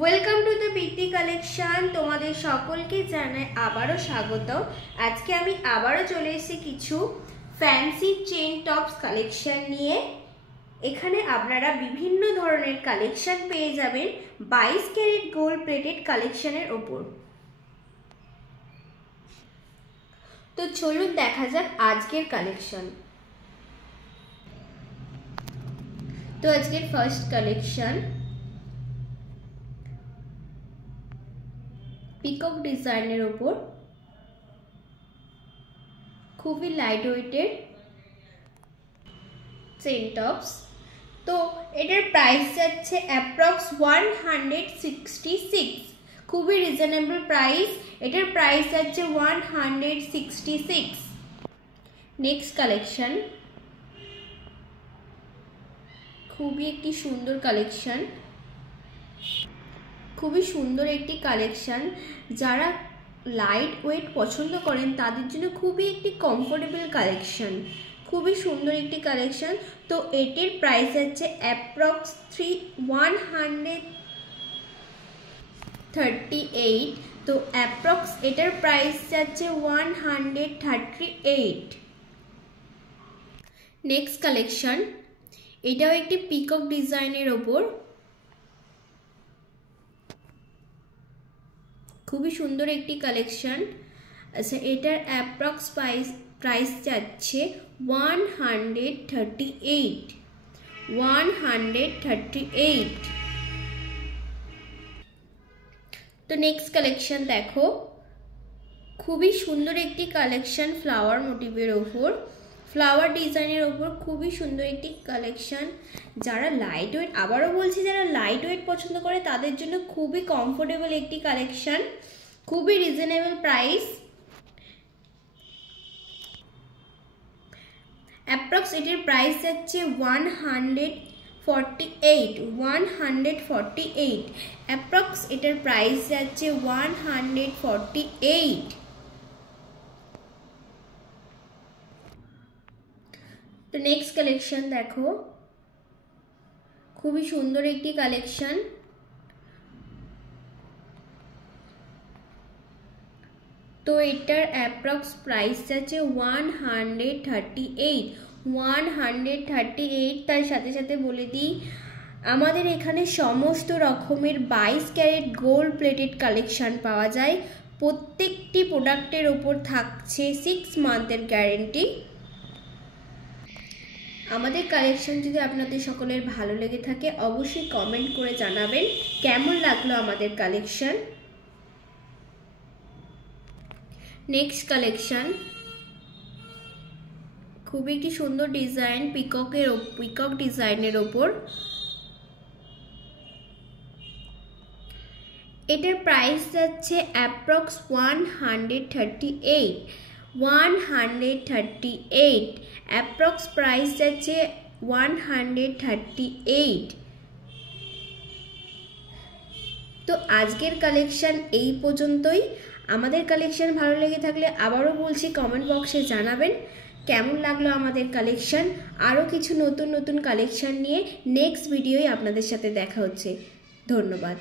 Welcome to the বিটি collection. তোমাদের সকলকে জানাই আবারও স্বাগত। আজকে আমি আবারও চলে এসেছি কিছু ফ্যান্সি চেইন টপস কালেকশন নিয়ে। এখানে আপনারা বিভিন্ন ধরনের কালেকশন পেয়ে যাবেন 22 ক্যারেট গোল্ড প্লেটেড কালেকশনের ওপর। তো চলুন দেখা যাক আজকের কালেকশন। তো আজকের ফার্স্ট কালেকশন পিকক ডিজাইনের ওপর, খুবই লাইট ওয়েটের চেইন টপস। তো এটার প্রাইস যাচ্ছে অ্যাপ্রক্স 166, খুবই রিজনেবল প্রাইস। এটার প্রাইস যাচ্ছে 166। নেক্সট কালেকশন, খুবই একটি সুন্দর কালেকশন, খুবই সুন্দর একটি কালেকশন। যারা লাইট ওয়েট পছন্দ করেন তাদের জন্য খুবই একটি কমফোর্টেবল কালেকশন, খুবই সুন্দর একটি কালেকশন। তো এটির প্রাইস আছে অ্যাপ্রক্স 138। তো অ্যাপ্রক্স এটার প্রাইস যাচ্ছে 138। নেক্সট কালেকশন, এটাও একটি পিকক ডিজাইনের ওপর, খুবই সুন্দর একটি কালেকশন। আচ্ছা, এটার অ্যাপ্রক্স প্রাইস যাচ্ছে 138। তো নেক্সট কালেকশন দেখো, খুবই সুন্দর একটি কালেকশন ফ্লাওয়ার মোটিভের ওপর, ফ্লাওয়ার ডিজাইনের ওপর খুবই সুন্দর একটি কালেকশন। যারা লাইট ওয়েট, আবারও বলছি, যারা লাইট ওয়েট পছন্দ করে তাদের জন্য খুবই কমফোর্টেবল একটি কালেকশন, খুবই রিজনেবল প্রাইস। অ্যাপ্রক্স এটির প্রাইস যাচ্ছে 148। অ্যাপ্রক্স এটার প্রাইস যাচ্ছে 148। তো নেক্সট কালেকশন দেখো, খুবই সুন্দর একটি কালেকশন। তো এটার অ্যাপ্রক্স প্রাইস যাচ্ছে 138। তার সাথে সাথে বলে দিই, আমাদের এখানে সমস্ত রকমের 22 ক্যারেট গোল্ড প্লেটেড কালেকশন পাওয়া যায়। প্রত্যেকটি প্রোডাক্টের ওপর থাকছে 6 মান্থের গ্যারেন্টি। আমাদের কালেকশন যদি আপনাদের সকলের ভালো লেগে থাকে অবশ্যই কমেন্ট করে জানাবেন কেমন লাগলো আমাদের কালেকশন। নেক্সট কালেকশন, খুবই একটি সুন্দর ডিজাইন, পিকক ডিজাইনের ওপর। এটার প্রাইস যাচ্ছে অ্যাপ্রক্স 138। অ্যাপ্রক্স প্রাইস যাচ্ছে 138। তো আজকের কালেকশন এই পর্যন্তই। আমাদের কালেকশন ভালো লেগে থাকলে আবারও বলছি কমেন্ট বক্সে জানাবেন কেমন লাগলো আমাদের কালেকশন। আরও কিছু নতুন নতুন কালেকশন নিয়ে নেক্সট ভিডিওয় আপনাদের সাথে দেখা হচ্ছে। ধন্যবাদ।